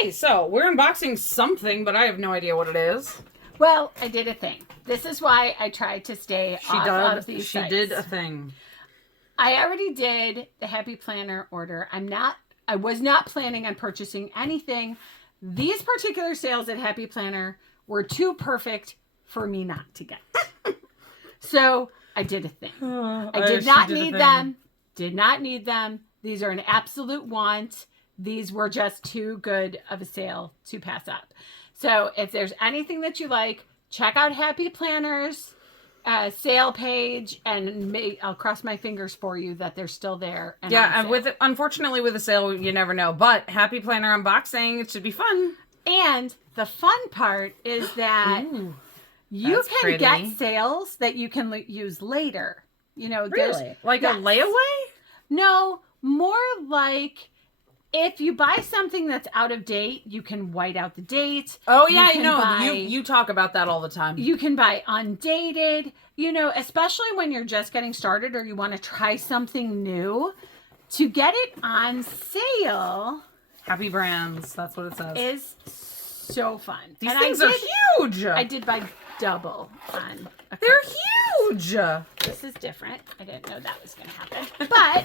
Okay, so we're unboxing something, but I have no idea what it is. Well, I did a thing. This is why I tried to stay off of these She sites. did a thing. I already did the Happy Planner order. I was not planning on purchasing anything. These particular sales at Happy Planner were too perfect for me not to get. So I did a thing. I did not need them. Did not need them. These are an absolute want. These were just too good of a sale to pass up. So if there's anything that you like, check out Happy Planner's sale page, and I'll cross my fingers for you that they're still there. And unfortunately with a sale, you never know. But Happy Planner unboxing, it should be fun. And the fun part is that you can get sales that you can use later. You know, really? Like a layaway? No, more like if you buy something that's out of date, you can white out the date. Oh yeah, you talk about that all the time. You can buy undated, especially when you're just getting started or you want to try something new. To get it on sale, Happy Brands, that's what it says. Is so fun. These things are huge. I did buy double on They're huge. This is different. I didn't know that was going to happen. But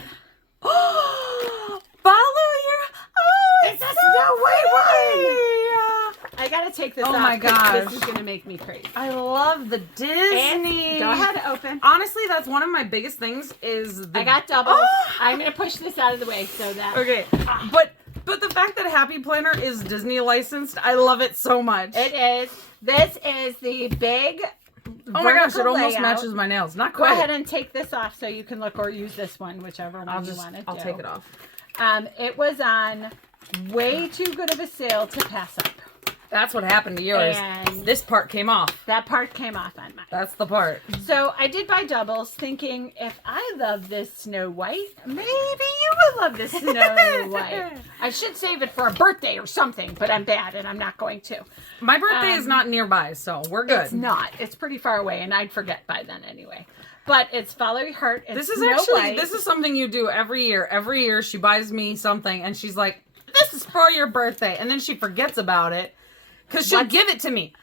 follow your... Oh, it's a Snow White one. I got to take this off. Oh my gosh. This is going to make me crazy. I love the Disney. Go ahead, open. Honestly, that's one of my biggest things is I got double. I'm going to push this out of the way so that... Okay, but the fact that Happy Planner is Disney licensed, I love it so much. It is. This is the big... Oh my gosh, it almost matches my nails. Not quite. Go ahead and take this off so you can look, or use this one, whichever one you want to do. I'll take it off. It was on way too good of a sale to pass up. That's what happened to yours. And this part came off. That part came off on mine. That's the part. So I did buy doubles, thinking if I love this Snow White, maybe you will love this Snow White. I should save it for a birthday or something, but I'm bad and I'm not going to. My birthday is not nearby, so we're good. It's not. It's pretty far away, and I'd forget by then anyway. But it's Follow Your Heart. It's this is something you do every year. Every year she buys me something, and she's like, "This is for your birthday," and then she forgets about it. Because she'll give it to me.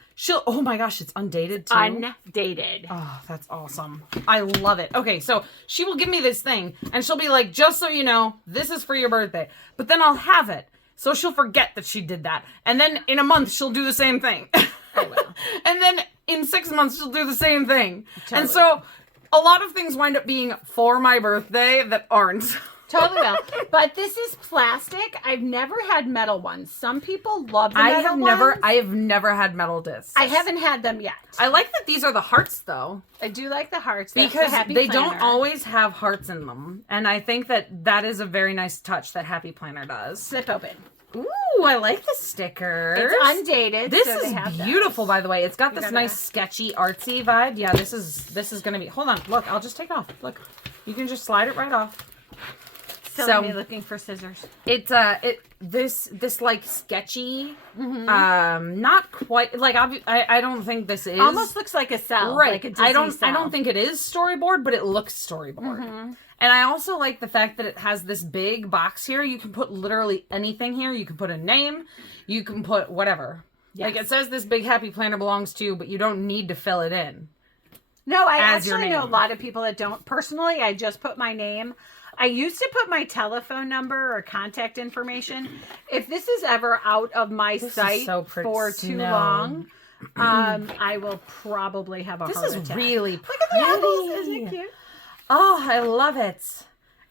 Oh my gosh, it's undated too. Undated. Oh, that's awesome. I love it. Okay, so she will give me this thing and she'll be like, just so you know, this is for your birthday. But then I'll have it. So she'll forget that she did that. And then in a month, she'll do the same thing. I will. And then in 6 months, she'll do the same thing. Totally. And so a lot of things wind up being for my birthday that aren't. Totally will. But this is plastic. I've never had metal ones. Some people love the metal ones. I have never had metal discs. I haven't had them yet. I like that these are the hearts, though. I do like the hearts. Because they don't Planner. always have hearts in them. And I think that is a very nice touch that Happy Planner does. Zip open. Ooh, I like the stickers. It's undated. This is beautiful, by the way. It's got this nice sketchy, artsy vibe. Yeah, this is going to be... Hold on. Look, I'll just take it off. Look. You can just slide it right off. So me looking for scissors. It's this like sketchy, not quite like I don't think this is almost looks like a cell, right? Like a Disney cell. I don't think it is storyboard, but it looks storyboard. And I also like the fact that it has this big box here. You can put literally anything here. You can put a name. You can put whatever. Yes. Like it says this big Happy Planner belongs to you, but you don't need to fill it in. No, I actually know a lot of people that don't. Personally, I just put my name. I used to put my telephone number or contact information. If this is ever out of my site for too long, I will probably have a heart attack. This is really pretty. Look at the apples. Isn't it cute? Oh, I love it.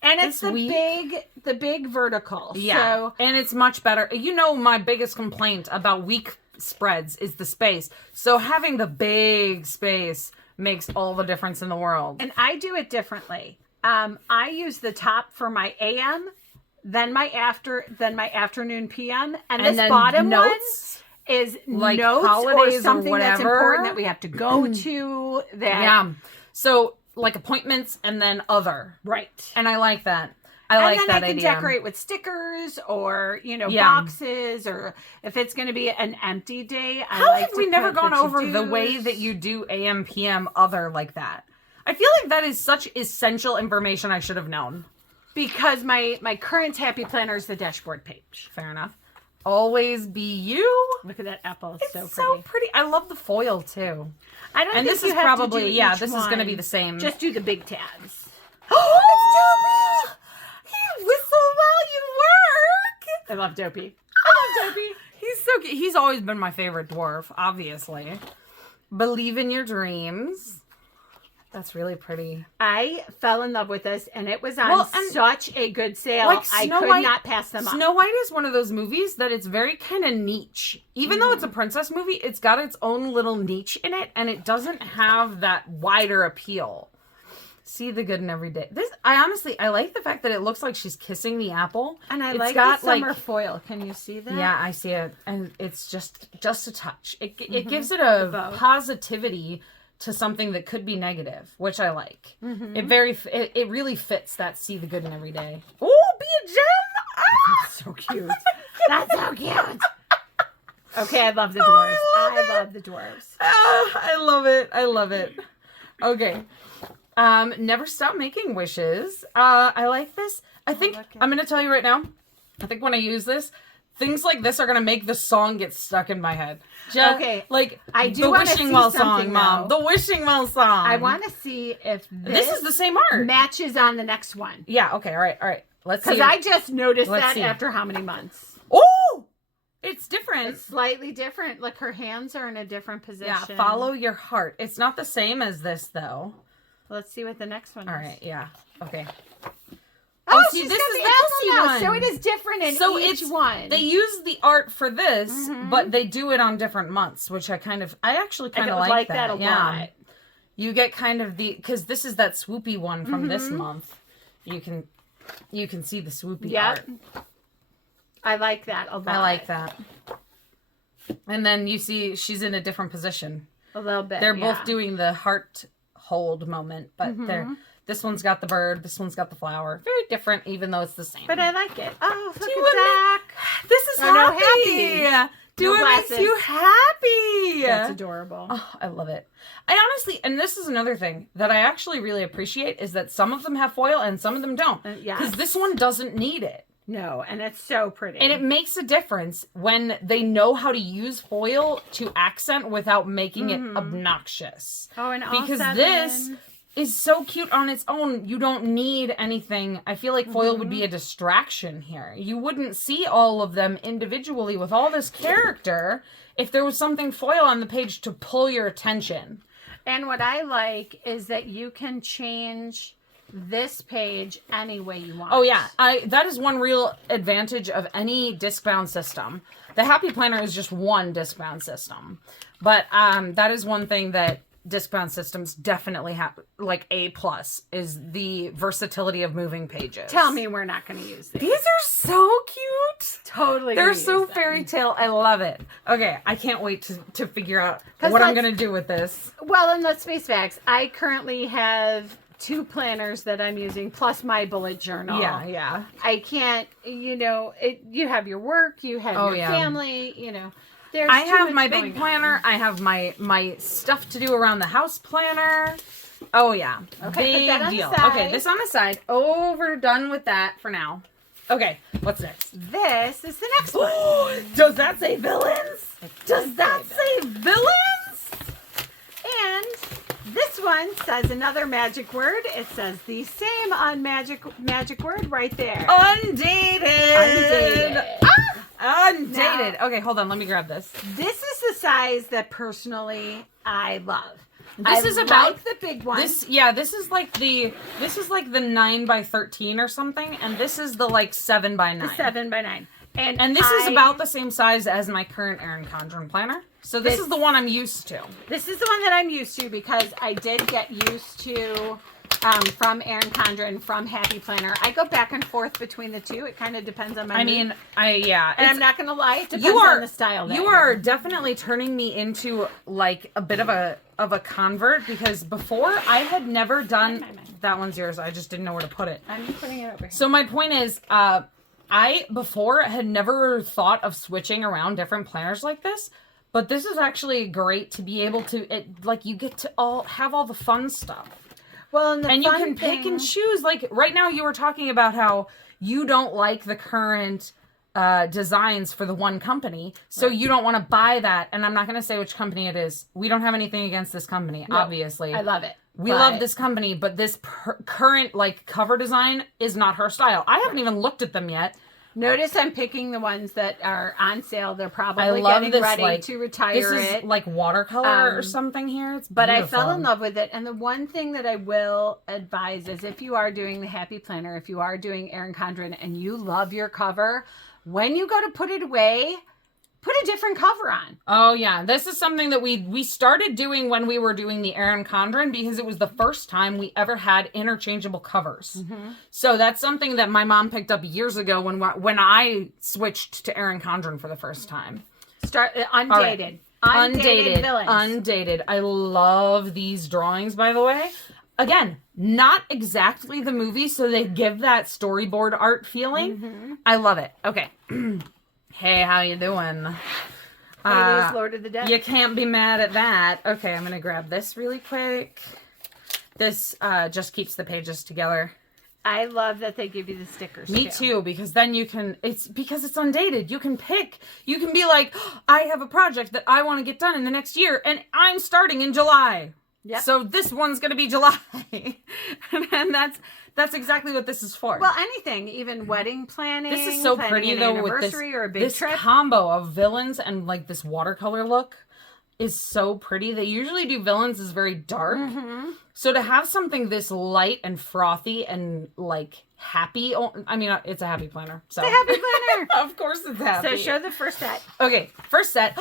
And it's the big vertical. Yeah. So, and it's much better. You know, my biggest complaint about weak spreads is the space. So having the big space makes all the difference in the world. And I do it differently. I use the top for my AM, then my afternoon PM, and this bottom notes, one is like notes holidays or something that's important that we have to go to. So like appointments and then other. Right. And I like that. I can decorate with stickers or, boxes, or if it's going to be an empty day. How have we never gone over the way that you do AM, PM, other like that? I feel like that is such essential information I should have known. Because my current Happy Planner is the dashboard page. Fair enough. always be you. Look at that apple. It's It's so pretty. so pretty. I love the foil too. I don't And think this you is have probably, to do yeah, each this is going to one. be the same. Just do the big tabs. Oh, it's Dopey! He whistle while you work. I love Dopey. I love Dopey. He's so cute. He's always been my favorite dwarf, obviously. Believe in your dreams. That's really pretty. I fell in love with this, and it was on Well, and such a good sale. like I Snow could White- not pass them up. Snow White is one of those movies that it's very kind of niche. Even though it's a princess movie, it's got its own little niche in it, and it doesn't have that wider appeal. See the good in every day. I like the fact that it looks like she's kissing the apple. And I It's like got, the summer like- foil. Can you see that? Yeah, I see it, and it's just a touch. It gives it a bow. positivity to something that could be negative, which I like. It really fits that see the good in every day. Oh, be a gem! Ah! So cute. That's so cute. Okay, I love the dwarves. I love the dwarves. Ah, I love it. I love it. Okay. Never stop making wishes. I like this. I think look at- I'm gonna tell you right now. I think when I use this, things like this are gonna make the song get stuck in my head. Okay, like I do the wanna wishing see well something, song, Mom. though. The wishing well song. I want to see if This is the same art. matches on the next one. Yeah. Okay. All right. Let's see. Because I just noticed Let's that see. after how many months? Oh, it's different. It's slightly different. Like her hands are in a different position. Yeah. Follow your heart. It's not the same as this though. Let's see what the next one All is. right. Yeah. Okay. Oh, see, she's this got is the the apple kissy now, one. so it is different in So each it's one. They use the art for this, but they do it on different months, which I actually kind of like that a yeah. lot. You get kind of because this is that swoopy one from this month. You can see the swoopy Yep. art. I like that a lot. I like that. And then you see she's in a different position. a little bit. They're yeah. both doing the heart hold moment, but this one's got the bird, this one's got the flower. Very different, even though it's the same. But I like it. Oh, look you at that. This is Oh, no, happy. Do No it makes glasses. you happy. That's adorable. Oh, I love it. I honestly, and this is another thing that I actually really appreciate is that some of them have foil and some of them don't. yes. Because this one doesn't need it. No, and it's so pretty. And it makes a difference when they know how to use foil to accent without making it obnoxious. oh, and all Because seven. this is so cute on its own. You don't need anything. I feel like foil would be a distraction here. You wouldn't see all of them individually with all this character if there was something foil on the page to pull your attention. And what I like is that you can change this page any way you want. Oh yeah, that is one real advantage of any disc-bound system. The Happy Planner is just one disc-bound system, but that is one thing that disc-bound systems definitely have, like A plus, is the versatility of moving pages. Tell me we're not going to use these. These are so cute. Totally. They're gonna so use them. fairy tale. I love it. Okay, I can't wait to figure out 'Cause what I'm let's- gonna do with this. Well, and let's face facts. I currently have 2 planners that I'm using, plus my bullet journal. Yeah. I can't, you have your work, you have Oh, your yeah. family, There's I too have much my going big on. planner. I have my stuff to do around the house planner. Oh yeah, Okay, put big that on the deal. side. Okay, this on the side. Done with that for now. Okay, what's next? This is the next one. Does that say villains? Does that say villains? And this one says another magic word. It says the same on magic word right there. Undated. Undated. Undated. Okay, hold on. Let me grab this. This is the size that personally I love. This I is about like the big one. This is like the 9x13 or something, and this is the like 7x9. the 7x9. And this is about the same size as my current Erin Condren planner. So this is the one I'm used to. This is the one that I'm used to because I did get used to from Erin Condren, from Happy Planner. I go back and forth between the two. It kind of depends on my mood. And I'm not going to lie, it depends on the style. You are definitely turning me into like a bit of a convert, because before I had never done that one's yours. I just didn't know where to put it. I'm putting it over here. So my point is, I before had never thought of switching around different planners like this, but this is actually great to be able to you get to have all the fun stuff. Well, and you can pick and choose. Like right now, you were talking about how you don't like the current designs for the one company, so you don't want to buy that. And I'm not going to say which company it is. We don't have anything against this company, obviously. I love it. We love this company, but this current like cover design is not her style. I haven't even looked at them yet. Notice I'm picking the ones that are on sale. They're I probably love getting this, ready like, to retire This is it. like watercolor or something here. It's But beautiful. I fell in love with it. And the one thing that I will advise is if you are doing the Happy Planner, if you are doing Erin Condren and you love your cover, when you go to put it away, put a different cover on. Oh yeah, this is something that we started doing when we were doing the Erin Condren, because it was the first time we ever had interchangeable covers. So that's something that my mom picked up years ago when I switched to Erin Condren for the first time. Undated. Undated villains. Undated. I love these drawings, by the way. Again, not exactly the movie, so they give that storyboard art feeling. I love it. Okay. Hey, how you doing? It is Lord of the Dead. You can't be mad at that. Okay, I'm gonna grab this really quick. This just keeps the pages together. I love that they give you the stickers. Me too, because then you can, because it's undated. You can pick, you can be like, I have a project that I want to get done in the next year, and I'm starting in July. Yep. So this one's going to be July. And that's exactly what this is for. Well, anything, even wedding planning. This is so planning pretty an though, with anniversary or a big this trip. combo of villains and like this watercolor look is so pretty. They usually do villains as very dark. So to have something this light and frothy and like happy, I mean, it's a Happy Planner. So. It's a Happy Planner. Of course it's happy. So show the first set. Okay, first set.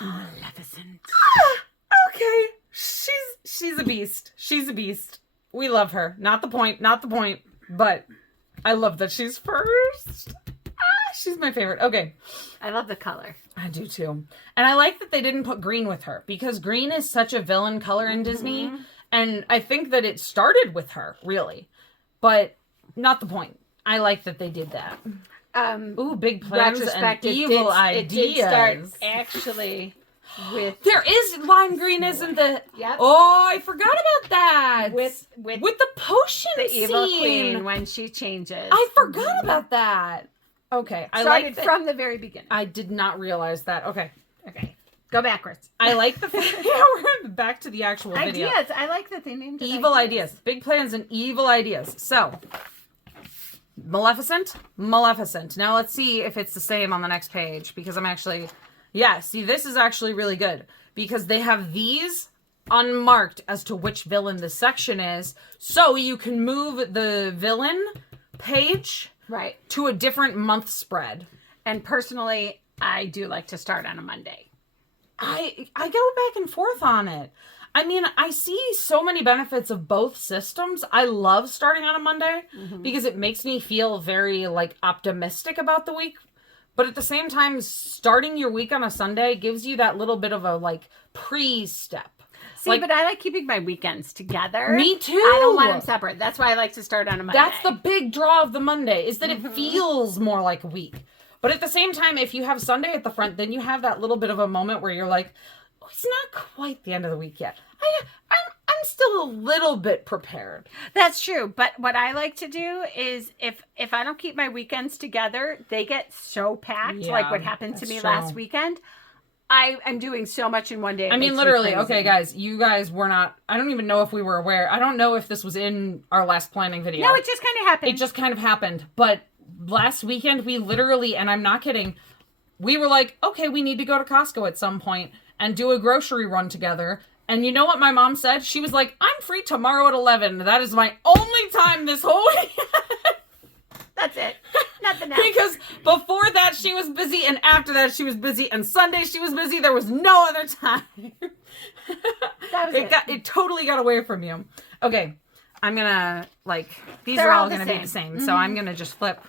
Maleficent. Okay, she's a beast. She's a beast. We love her. Not the point. But I love that she's first. She's my favorite. Okay. I love the color. I do too. And I like that they didn't put green with her, because green is such a villain color in Disney. And I think that it started with her, really. But not the point. I like that they did that. Ooh, big plans and evil ideas. It did start actually with... There is lime green, isn't there? Yep. Oh, I forgot about that. With the potion the scene. evil queen when she changes. I forgot about that. Okay, I started like that. from the very beginning. I did not realize that. Okay. Go backwards. I like the yeah, we're back to the actual video. Ideas. I like that they named it Evil ideas. Big plans and evil ideas. So, Maleficent. Now let's see if it's the same on the next page, because I'm actually, yeah, see, this is actually really good, because they have these unmarked as to which villain this section is, so you can move the villain page right to a different month spread. And personally, I do like to start on a Monday. I go back and forth on it. I mean, I see so many benefits of both systems. I love starting on a Monday because it makes me feel very like optimistic about the week. But at the same time, starting your week on a Sunday gives you that little bit of a like pre-step. See, like, but I like keeping my weekends together. Me too. I don't want them separate. That's why I like to start on a Monday. That's the big draw of the Monday, is that it feels more like a week. But at the same time, if you have Sunday at the front, then you have that little bit of a moment where you're like, oh, it's not quite the end of the week yet. I'm still a little bit prepared. That's true. But what I like to do is if I don't keep my weekends together, they get so packed, Yeah, like what happened to that's me true. last weekend. I'm doing so much in one day. I mean, literally, okay, guys, you guys were not, I don't even know if we were aware. I don't know if this was in our last planning video. No, it just kind of happened. It just kind of happened. But last weekend, we literally, and I'm not kidding, we were like, okay, we need to go to Costco at some point and do a grocery run together. And you know what my mom said? She was like, I'm free tomorrow at 11. That is my only time this whole week. That's it. Nothing else. Because before that, she was busy, and after that, she was busy, and Sunday she was busy. There was no other time. That was it. It totally got away from you. Okay, I'm gonna, like, these They're are all all the gonna be same. the same. So I'm gonna just flip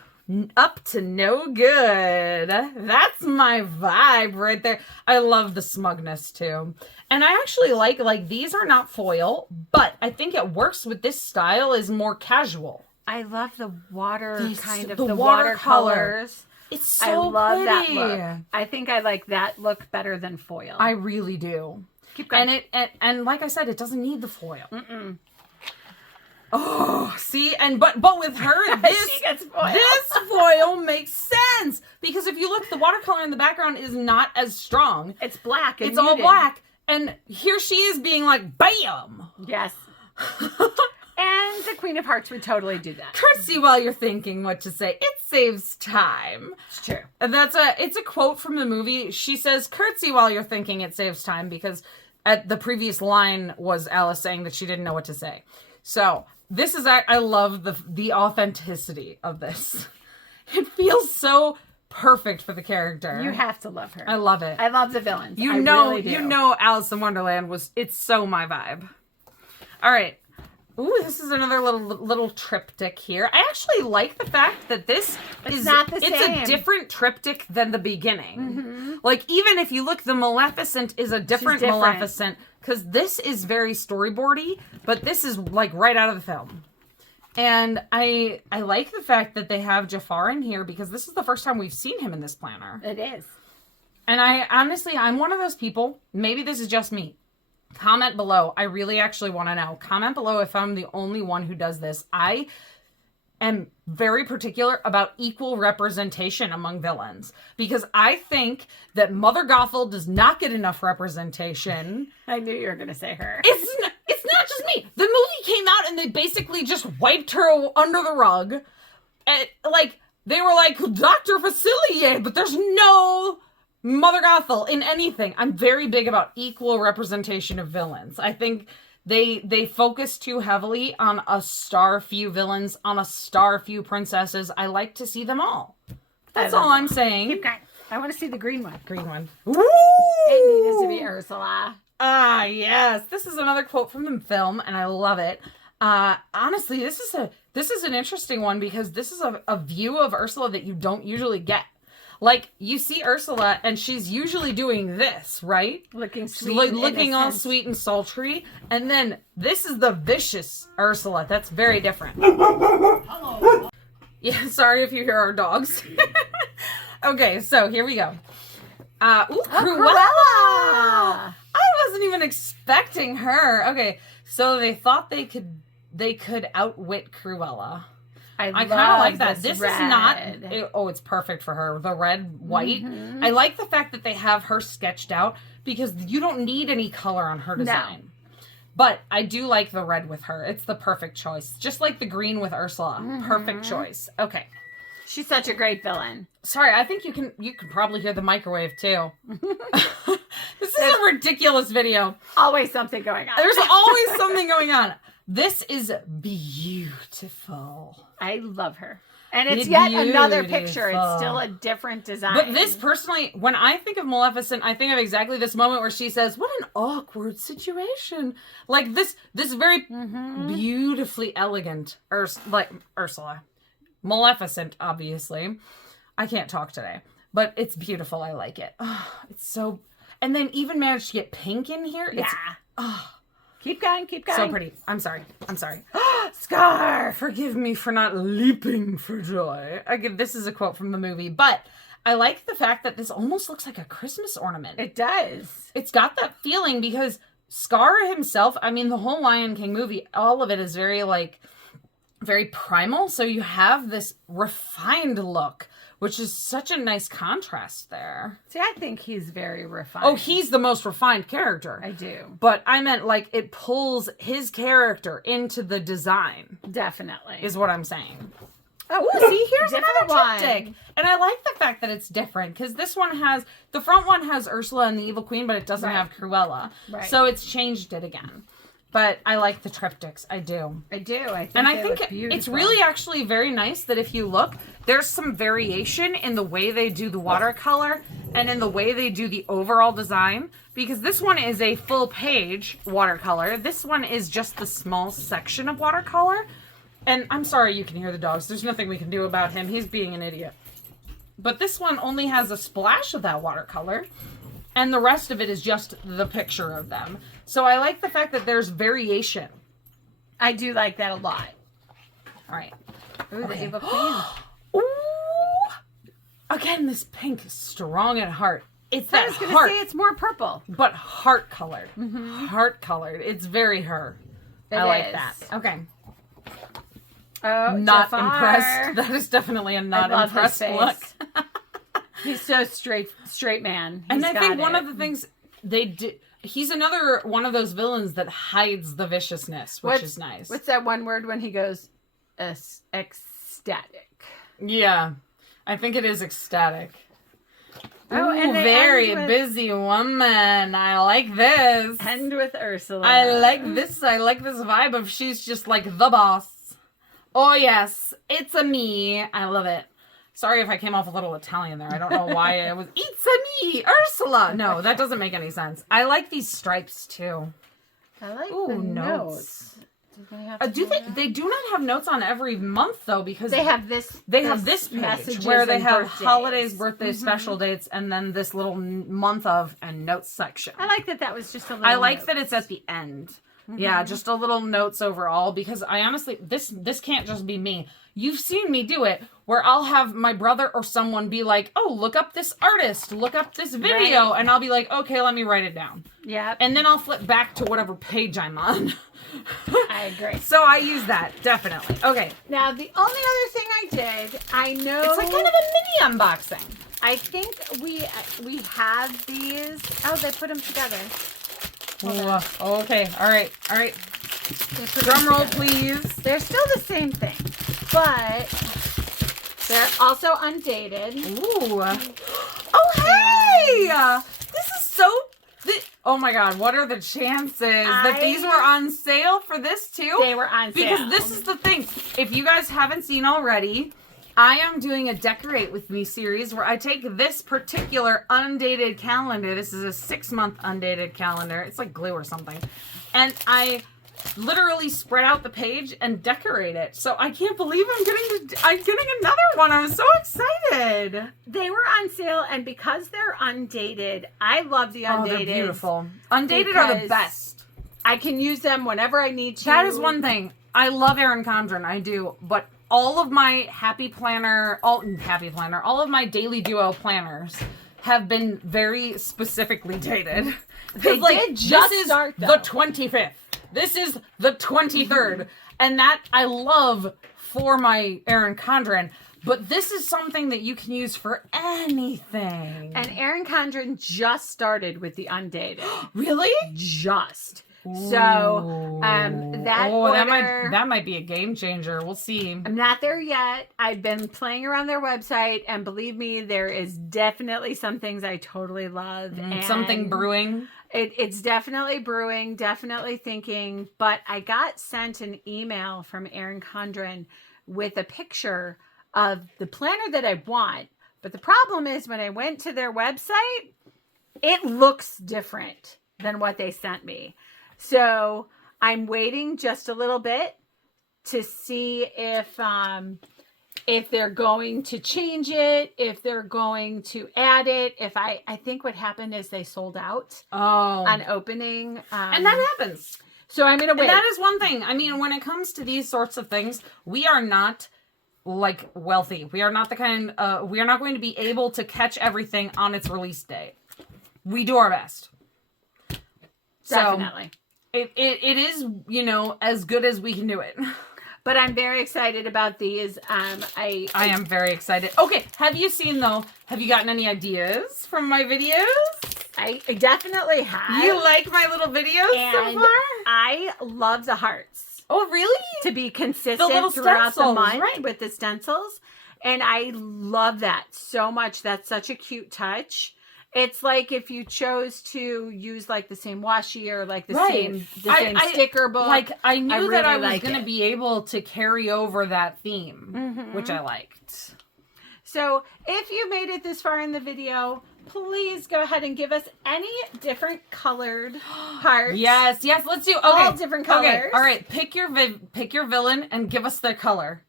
up to no good. That's my vibe right there. I love the smugness too. And I actually like these are not foil, but I think it works with this style is more casual. I love the water These- kind of the the watercolor. watercolors. It's so I love that pretty. look. I think I like that look better than foil. I really do. Keep going. And and like I said, it doesn't need the foil. Oh, see, and but with her, She gets foiled. this foil makes sense because if you look, the watercolor in the background is not as strong. It's black. And It's all muted. black, and here she is being like, "Bam!" Yes. And the Queen of Hearts would totally do that. Curtsy while you're thinking what to say. It saves time. It's true. And it's a quote from the movie. She says, "Curtsy while you're thinking, it saves time," because at the previous line was Alice saying that she didn't know what to say. So this is, I love the authenticity of this. It feels so perfect for the character. You have to love her. I love it. I love the villains. You I know, really do. you know, Alice in Wonderland it's so my vibe. All right. Ooh, this is another little triptych here. I actually like the fact that this is not the it's same. a different triptych than the beginning. Like, even if you look, the Maleficent is a different different. Maleficent, because this is very storyboardy, but this is like right out of the film. And I like the fact that they have Jafar in here, because this is the first time we've seen him in this planner. It is. And I'm one of those people, maybe this is just me. Comment below. I really actually want to know. Comment below if I'm the only one who does this. I am very particular about equal representation among villains, because I think that Mother Gothel does not get enough representation. I knew you were going to say her. It's not just me. The movie came out and they basically just wiped her under the rug. And, like, they were like, Dr. Facilier, but there's no Mother Gothel in anything. I'm very big about equal representation of villains. I think they focus too heavily on a star few villains, on a star few princesses. I like to see them all. That's all I'm saying. Keep going. I want to see the green one. Green one. It needs to be Ursula. Ah, yes. This is another quote from the film, and I love it. Honestly, this is an interesting one, because this is a view of Ursula that you don't usually get. Like, you see Ursula, and she's usually doing this, right? Looking She's sweet. like and looking all innocent. sweet and sultry. And then this is the vicious Ursula. That's very different. Yeah, sorry if you hear our dogs. Okay, so here we go. Cruella! I wasn't even expecting her. Okay, so they thought they could outwit Cruella. I kind of like that. This red. is not. It's perfect for her. The red, white. Mm-hmm. I like the fact that they have her sketched out, because you don't need any color on her design. But I do like the red with her. It's the perfect choice. Just like the green with Ursula. Mm-hmm. Perfect choice. Okay. She's such a great villain. Sorry, I think you can probably hear the microwave too. This is a ridiculous video. Always something going on. There's always something going on. This is beautiful. I love her. And it's It's yet another picture. beautiful. It's still a different design. But this, personally, when I think of Maleficent, I think of exactly this moment where she says, "What an awkward situation." Like this very beautifully elegant Ursula. Maleficent, obviously. I can't talk today. But it's beautiful. I like it. Oh, it's so... And then even managed to get pink in here. Yeah. It's Keep going. Keep going. so pretty. I'm sorry. Scar! Forgive me for not leaping for joy. Again, this is a quote from the movie. But I like the fact that this almost looks like a Christmas ornament. It does. It's got that feeling, because Scar himself, I mean, the whole Lion King movie, all of it is very, like, very primal. So you have this refined look, which is such a nice contrast there. See, I think he's very refined. Oh, he's the most refined character. I do. But I meant, like, it pulls his character into the design, Definitely. is what I'm saying. Oh, See, here's different another one. triptych. And I like the fact that it's different, because this one has, the front one has Ursula and the Evil Queen, but it doesn't Right. have Cruella. Right. So it's changed it again. But I like the triptychs. I do. I do. I think And I they think look beautiful. it's really actually very nice that if you look, there's some variation in the way they do the watercolor and in the way they do the overall design. Because this one is a full page watercolor. This one is just the small section of watercolor. And I'm sorry you can hear the dogs. There's nothing we can do about him. He's being an idiot. But this one only has a splash of that watercolor. And the rest of it is just the picture of them. So I like the fact that there's variation. I do like that a lot. All right. Ooh, the Evil Queen. Ooh. Again, this pink is strong at heart. It's I that was going to heart, say it's more purple. but heart colored. Heart colored. It's very her. I like is. that. Okay. Oh, not Jafar. impressed. That is definitely a not love his impressed look. face. He's so straight man. And I think one it. of the things they did, he's another one of those villains that hides the viciousness, which is nice. What's that one word when he goes ecstatic? Yeah, I think it is ecstatic. Oh, and they very end with- busy woman. I like this. End with Ursula. I like this. I like this vibe of she's just like the boss. Oh yes, it's a me. I love it. Sorry if I came off a little Italian there. I don't know why it was. It's a me, Ursula. No, that doesn't make any sense. I like these stripes too. I like Ooh, the notes. notes. Do they have Do they do not have notes on every month though, because They have this. they have this messages page where they and have birthdays. holidays, birthdays, special dates, and then this little month of and notes section. I like that. That was just a little. I like that note. it's at the end. Yeah, just a little notes overall, because I honestly, this can't just be me. You've seen me do it where I'll have my brother or someone be like, oh, look up this artist, look up this video. Right. And I'll be like, okay, let me write it down. Yeah. And then I'll flip back to whatever page I'm on. I agree. So I use that, definitely. Okay. Now the only other thing I did, I know It's like kind of a mini unboxing. I think we have these. Oh, they put them together. Ooh, okay. All right. They put Drum them roll, together. please. They're still the same thing, but they're also undated. Ooh. Oh, hey! This is so... Oh, my God. What are the chances that these were on sale for this, too? They were on sale. Because this is the thing. If you guys haven't seen already, I am doing a Decorate With Me series where I take this particular undated calendar. This is a 6-month undated calendar. It's like glue or something. And I literally spread out the page and decorate it. So I can't believe I'm getting another one. I'm so excited. They were on sale, and because they're undated, I love the Oh, undated. they're beautiful. Undated are the because best. I can use them whenever I need to. That is one thing. I love Erin Condren. I do. But all of my all of my Daily Duo planners have been very specifically dated. They did just start, the though. 25th. This is the 23rd. And that I love for my Erin Condren. But this is something that you can use for anything. And Erin Condren just started with the undated. Really? Just. So, that order, that might be a game changer. We'll see. I'm not there yet. I've been playing around their website, and believe me, there is definitely some things I totally love. And Something brewing. It's definitely brewing, definitely thinking. But I got sent an email from Erin Condren with a picture of the planner that I want. But the problem is when I went to their website, it looks different than what they sent me. So I'm waiting just a little bit to see if they're going to change it, if they're going to add it. If I think what happened is they sold out on opening. And that happens. So I'm going to wait. And that is one thing. I mean, when it comes to these sorts of things, we are not like wealthy. We are not the kind, we are not going to be able to catch everything on its release date. We do our best. Definitely. So, it is, as good as we can do it. But I'm very excited about these. I am very excited. Okay, have you gotten any ideas from my videos? I definitely have. You like my little videos so And far? I love the hearts. Oh, really? To be consistent The little throughout the stencils, month right. with the stencils. And I love that so much. That's such a cute touch. It's like if you chose to use like the same washi or like the same sticker book. Like I knew that I was like going to be able to carry over that theme, which I liked. So if you made it this far in the video, please go ahead and give us any different colored hearts. Yes, let's do. Okay, all different colors. Okay, all right. Pick your villain and give us their color.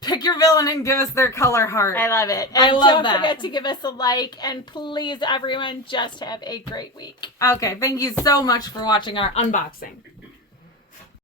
Pick your villain and give us their color heart. I love it. And I love that. Don't forget to give us a like. And please, everyone, just have a great week. Okay, thank you so much for watching our unboxing.